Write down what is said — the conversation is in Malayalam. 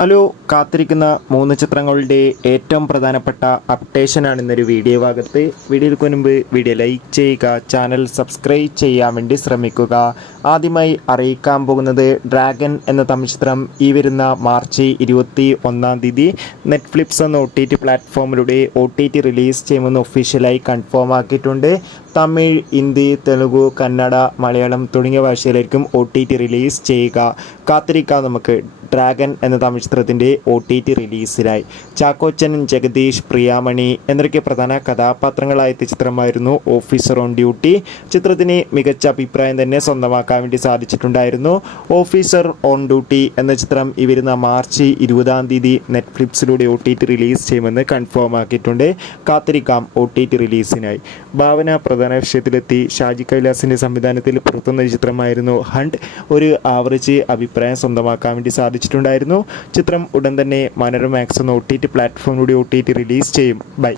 ഹലോ, കാത്തിരിക്കുന്ന 3 ചിത്രങ്ങളുടെ ഏറ്റവും പ്രധാനപ്പെട്ട അപ്ഡേഷനാണ് ഇന്നൊരു വീഡിയോ ഭാഗത്ത്. വീഡിയോയ്ക്ക് മുൻപ് വീഡിയോ ലൈക്ക് ചെയ്യുക, ചാനൽ സബ്സ്ക്രൈബ് ചെയ്യാൻ വേണ്ടി ശ്രമിക്കുക. ആദ്യമായി അറിയിക്കാൻ പോകുന്നത് ഡ്രാഗൺ എന്ന തമിഴ് ചിത്രം ഈ വരുന്ന മാർച്ച് 21 നെറ്റ്ഫ്ലിക്സ് എന്ന OTT പ്ലാറ്റ്ഫോമിലൂടെ OTT റിലീസ് ചെയ്യുമെന്ന് ഒഫീഷ്യലായി കൺഫേം ആക്കിയിട്ടുണ്ട്. തമിഴ്, ഹിന്ദി, തെലുഗു, കന്നഡ, മലയാളം തുടങ്ങിയ ഭാഷയിലായിരിക്കും OTT റിലീസ് ചെയ്യുക. കാത്തിരിക്കാം നമുക്ക് ഡ്രാഗൺ എന്ന തമിഴ് ചിത്രത്തിൻ്റെ OTT റിലീസിനായി. ചാക്കോച്ചൻ, ജഗദീഷ്, പ്രിയാമണി എന്നൊക്കെ പ്രധാന കഥാപാത്രങ്ങളായ ചിത്രമായിരുന്നു ഓഫീസർ ഓൺ ഡ്യൂട്ടി. ചിത്രത്തിന് മികച്ച അഭിപ്രായം തന്നെ സ്വന്തമാക്കാൻ വേണ്ടി സാധിച്ചിട്ടുണ്ടായിരുന്നു. ഓഫീസർ ഓൺ ഡ്യൂട്ടി എന്ന ചിത്രം ഈ വരുന്ന മാർച്ച് 20 നെറ്റ്ഫ്ലിക്സിലൂടെ OTT റിലീസ് ചെയ്യുമെന്ന് കൺഫേം ആക്കിയിട്ടുണ്ട്. കാത്തിരിക്കാം OTT റിലീസിനായി. ഭാവന പ്രധാന വിഷയത്തിലെത്തി. ഷാജി കൈലാസിൻ്റെ സംവിധാനത്തിൽ പുറത്തുവന്ന ചിത്രമായിരുന്നു ഹണ്ട്. ഒരു ആവറേജ് അഭിപ്രായം സ്വന്തമാക്കാൻ വേണ്ടി സാധിച്ചിട്ടുണ്ടായിരുന്നു. ചിത്രം ഉടൻ തന്നെ മനോരമ മാക്സ് എന്ന OTT പ്ലാറ്റ്ഫോമിലൂടെ OTT റിലീസ് ചെയ്യും. ബൈ.